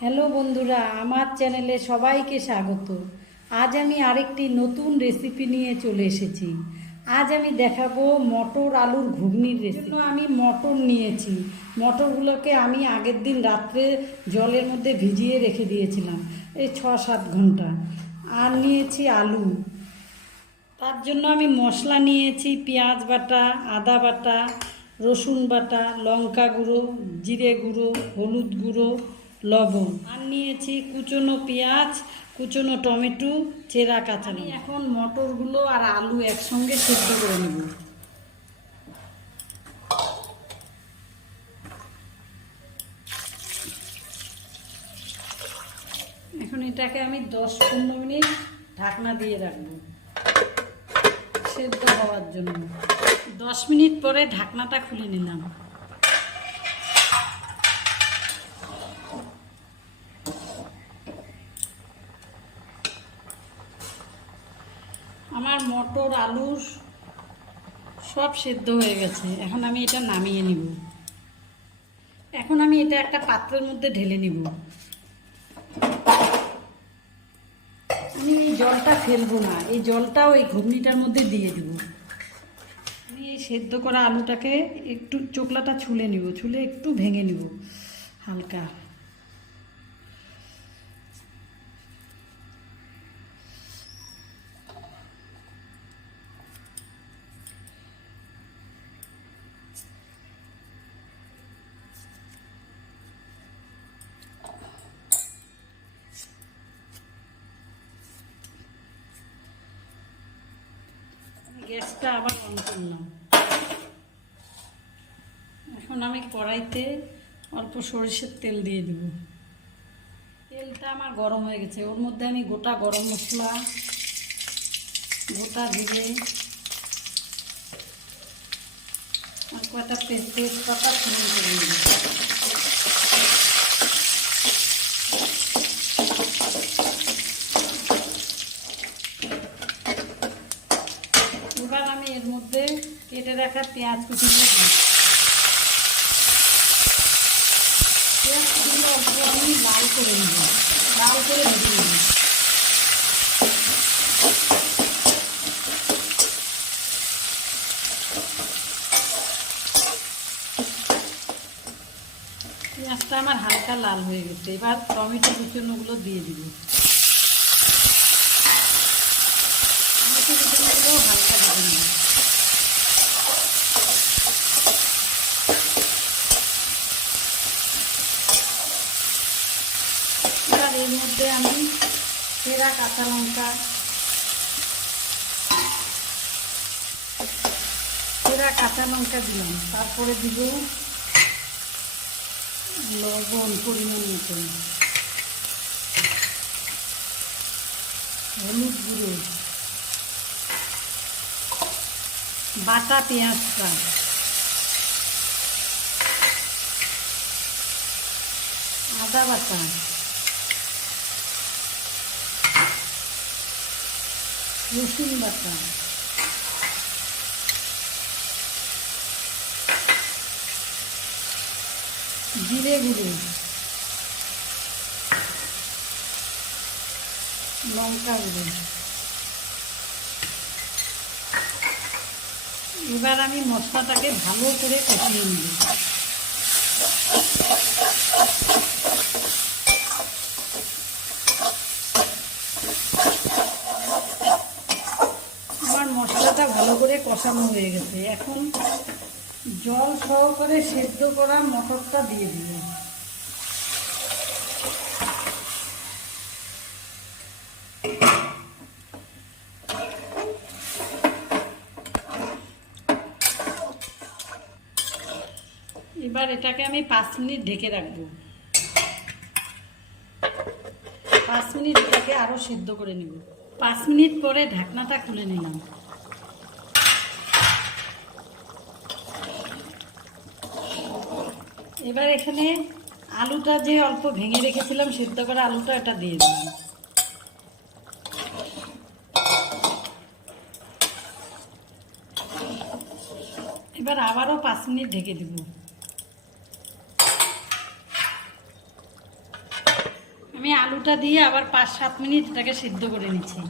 Hello বন্ধুরা, আমার চ্যানেলে সবাইকে স্বাগত। আজ আমি আরেকটি নতুন রেসিপি নিয়ে চলে এসেছি। আজ আমি দেখাবো মটর আলুর ঘুগনির রেসিপি। আমি মটর নিয়েছি। মটরগুলোকে আমি আগের দিন রাত্রে জলের মধ্যে ভিজিয়ে রেখে দিয়েছিলাম, এই 6-7 ঘন্টা। আর নিয়েছি আলু। তার জন্য আমি মশলা নিয়েছি পেঁয়াজ বাটা, আদা বাটা, রসুন বাটা, লঙ্কা গুঁড়ো, জিরে গুঁড়ো, হলুদ গুঁড়ো, লবণ। আর নিয়েছি কুচনো পেঁয়াজ, কুচনো টমেটো, চেরা কাঁচা। আমি এখন মটরগুলো আর আলু একসঙ্গে সেদ্ধ করে নেব। এখন এটাকে আমি 10-15 মিনিট ঢাকনা দিয়ে রাখবো সেদ্ধ হওয়ার জন্য। 10 মিনিট পরে ঢাকনাটা খুলে নিলাম। আমার মটর আলু সব সেদ্ধ হয়ে গেছে। এখন আমি এটা নামিয়ে নিব। এখন আমি এটা একটা পাত্রের মধ্যে ঢেলে নিব। আমি এই জলটা ফেলবো না, এই জলটাও এই ঘুগনিটার মধ্যে দিয়ে দিব। আমি এই সেদ্ধ করা আলুটাকে একটু চোকলাটা ছুলে নিব, ছুলে একটু ভেঙে নিব হালকা। গ্যাসটা আবার অন করলাম। এখন আমি কড়াইতে অল্প সরিষার তেল দিয়ে দেব। তেলটা আমার গরম হয়ে গেছে। ওর মধ্যে আমি গোটা গরম মশলা, গোটা জিরে আর কয়টা তেজপাতা ফোড়ন করে দেব। এবার আমি এর মধ্যে কেটে রাখা পেঁয়াজ কুচিগুলো দিই। পেঁয়াজ কুচিগুলো অল্প আমি লাল করে নেব, লাল করে ভেজে নেব। পেঁয়াজটা আমার হালকা লাল হয়ে গেছে। এবার টমেটো কুচনোগুলো দিয়ে দিব। টমেটো কুচনোগুলো হালকা ভেজে নেব। এবার এর মধ্যে আমি চেরা কাঁচা লঙ্কা, দিলাম। তারপরে দিব লবণ পরিমাণ মতন, হলুদ গুঁড়ো, বাটা পেঁয়াজটা, আদা বাটা, রসুন বাটা, জিরে গুঁড়ো, লঙ্কা গুঁড়ো। এবার আমি মশলাটাকে ভালো করে কষিয়ে নেব। আমার মশলাটা ভালো করে কষানো হয়ে গেছে। এখন জল সহকারে সেদ্ধ করা মটরটা দিয়ে দিব। এবার এটাকে আমি 5 মিনিট ঢেকে রাখবো। 5 মিনিট এটাকে আরো সেদ্ধ করে নিব। 5 মিনিট পরে ঢাকনাটা খুলে নিলাম। এবার এখানে আলুটা যে অল্প ভেঙে রেখেছিলাম সেদ্ধ করা আলুটা, এটা দিয়ে দিলাম। এবার আবারও 5 মিনিট ঢেকে দিব। আমি আলুটা দিয়ে আবার 5-7 মিনিট এটাকে সিদ্ধ করে নিচ্ছি।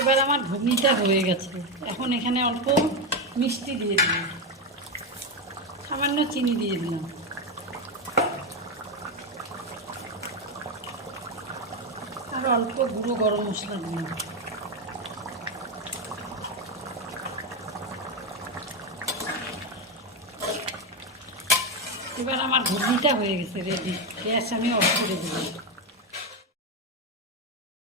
এবার আমার ঘুগনিটা হয়ে গেছে। এখন এখানে অল্প মিষ্টি দিয়ে দিলাম, সামান্য চিনি দিয়ে দিলাম, আর অল্প গুঁড়ো গরম মশলা দিলাম। এবার আমার ঘুগনিটা হয়ে গেছে, রেডি। গ্যাস আমি অফ করে দিলাম।